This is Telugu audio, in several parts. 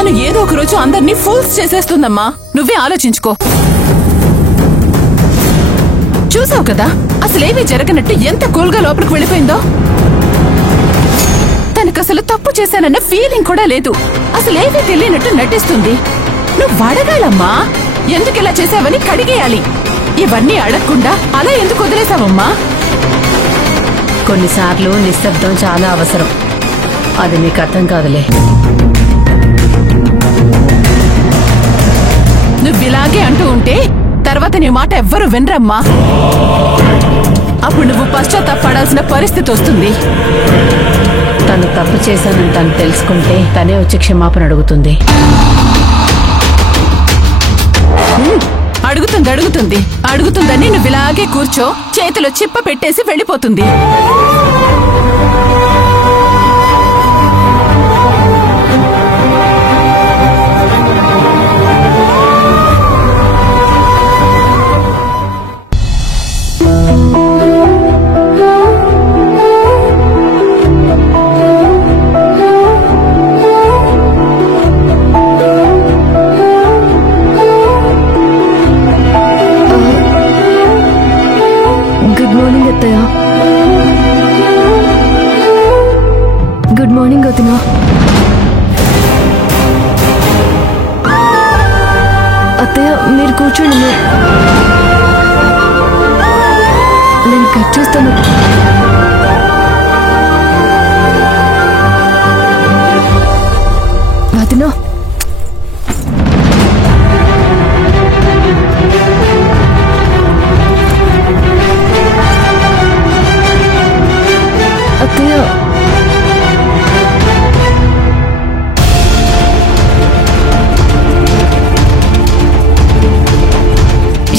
తను ఏదో ఒక రోజు అందరినీ ఫూల్స్ చేసేస్తుందమ్మా. నువ్వే ఆలోచించుకో. చూసావు కదా అసలేమీ జరగనట్టు ఎంత కూల్గా లోపలికి వెళ్ళిపోయిందో. తనకసలు తప్పు చేశానన్న ఫీలింగ్ కూడా లేదు. అసలేమీ తెలియనట్టు నటిస్తుంది. నువ్వు అడగాలమ్మా, ఎందుకిలా చేశావని కడిగేయాలి. ఇవన్నీ అడగకుండా అలా ఎందుకు వదిలేసావమ్మా? కొన్నిసార్లు నిశ్శబ్దం చాలా అవసరం. అది నీకు అర్థం కాదులే. నువ్విలాగే అంటూ ఉంటే తర్వాత నీ మాట ఎవ్వరూ వినరమ్మా. అప్పుడు నువ్వు పశ్చాత్తాపడాల్సిన పరిస్థితి వస్తుంది. తను తప్పు చేశానని తను తెలుసుకుంటే తనే వచ్చి క్షమాపణ అడుగుతుంది. అడుగుతుందని నువ్విలాగే కూర్చో, చేతిలో చిప్ప పెట్టేసి వెళ్ళిపోతుంది. గుడ్ మార్నింగ్ వదినా. అత్తయ్య మీరు కూర్చోండి, నేను కట్ చేస్తాను. వదినా అత్తయ్య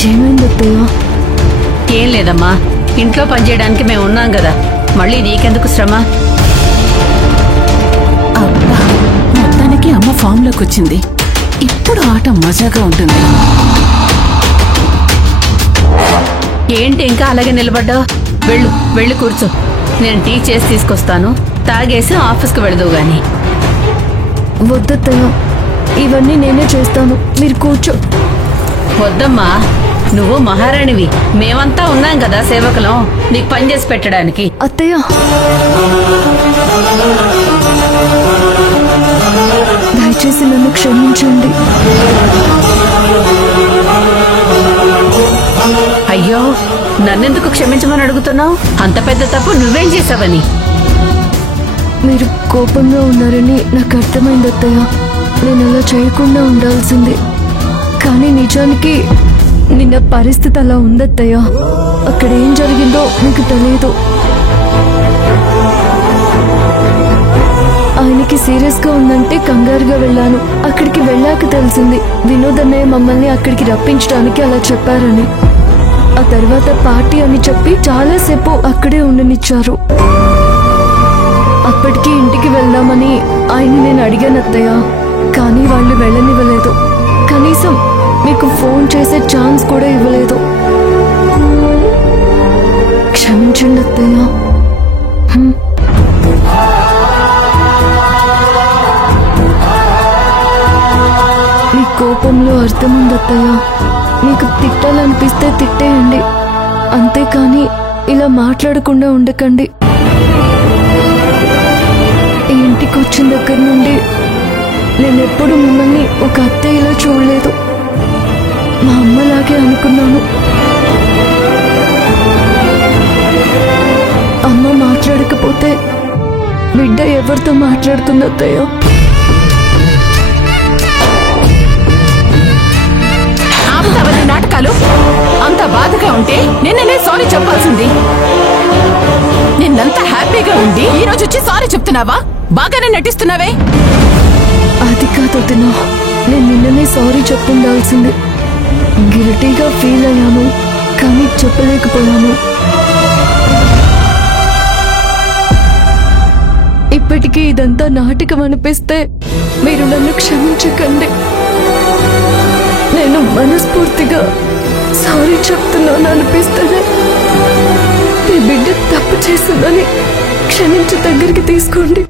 ఏమైంది అత్తయ్య? ఏం లేదమ్మా, ఇంట్లో పనిచేయడానికి మేము ఉన్నాం కదా, మళ్ళీ నీకెందుకు శ్రమ? అబ్బా, మొత్తానికి అమ్మ ఫామ్ లోకి వచ్చింది. ఇప్పుడు ఆట మజాగా ఉంటుంది. ఏంటి ఇంకా అలాగే నిలబడ్డావు? వెళ్ళి కూర్చో. నేను టీ చేసి తీసుకొస్తాను, తాగేసి ఆఫీస్కి వెళదువు గాని. వద్దత్తయ్య, ఇవన్నీ నేనే చేస్తాను, మీరు కూర్చో. వద్దమ్మా, నువ్వు మహారాణివి, మేమంతా ఉన్నాం కదా సేవకులం నీకు పని చేసి పెట్టడానికి. అత్తయ్య దయచేసి నన్ను క్షమించండి. అయ్యో, నన్నెందుకు క్షమించమని అడుగుతున్నావు? అంత పెద్ద తప్పు నువ్వేం చేసావని? మీరు కోపంగా ఉన్నారని నాకు అర్థమైంది అత్తయ్య. నేను అలా చేయకుండా ఉండాల్సింది. కానీ నిజానికి నిన్న పరిస్థితి అలా ఉందత్తయ్య. అక్కడ ఏం జరిగిందో మీకు తెలియదు. ఆయనకి సీరియస్ గా ఉందంటే కంగారుగా వెళ్ళాను. అక్కడికి వెళ్ళాక తెలిసింది వినోద్ అన్నయ్య మమ్మల్ని అక్కడికి రప్పించడానికి అలా చెప్పారని. ఆ తర్వాత పార్టీ అని చెప్పి చాలాసేపు అక్కడే ఉండనిచ్చారు. అప్పటికి ఇంటికి వెళ్దామని ఆయన నేను అడిగాను అత్తయ్య, కానీ వాళ్ళు వెళ్ళనివ్వలేదు. కనీసం మీకు ఫోన్ చేసే ఛాన్స్ కూడా ఇవ్వలేదు. క్షమించండి అత్తయ్య. మీ కోపంలో అర్థం ఉంది అత్తయ్య. మీకు తిట్టాలనిపిస్తే తిట్టేయండి, అంతేకాని ఇలా మాట్లాడకుండా ఉండకండి. ఈ ఇంటికి వచ్చిన దగ్గర నుండి నేనెప్పుడు మిమ్మల్ని ఒక అత్తయ్యలా చూడలేదు. మా అమ్మలాగే అనుకున్నాను. అమ్మ మాట్లాడకపోతే బిడ్డ ఎవరితో మాట్లాడుతుంది అత్తయ్య? ఆపుతావని నాటకాలు? అంత బాధగా ఉంటే నిన్ననే సారీ చెప్పాల్సింది. నిన్నంత హ్యాపీగా ఉండి ఈ రోజు వచ్చి సారీ చెప్తున్నావా? బాగానే నటిస్తున్నావే. అది కాదు వదినా, నేను నిన్ననే సారీ చెప్పుండాల్సింది. గిల్టీగా ఫీల్ అయ్యాను, కానీ చెప్పలేకపోయాను. ఇప్పటికీ ఇదంతా నాటకం అనిపిస్తే మీరు నన్ను క్షమించకండి. నేను మనస్ఫూర్తిగా సారీ చెప్తున్నాను అనిపిస్తేనే మీ బిడ్డ తప్పు చేసిందని క్షమించి దగ్గరికి తీసుకోండి.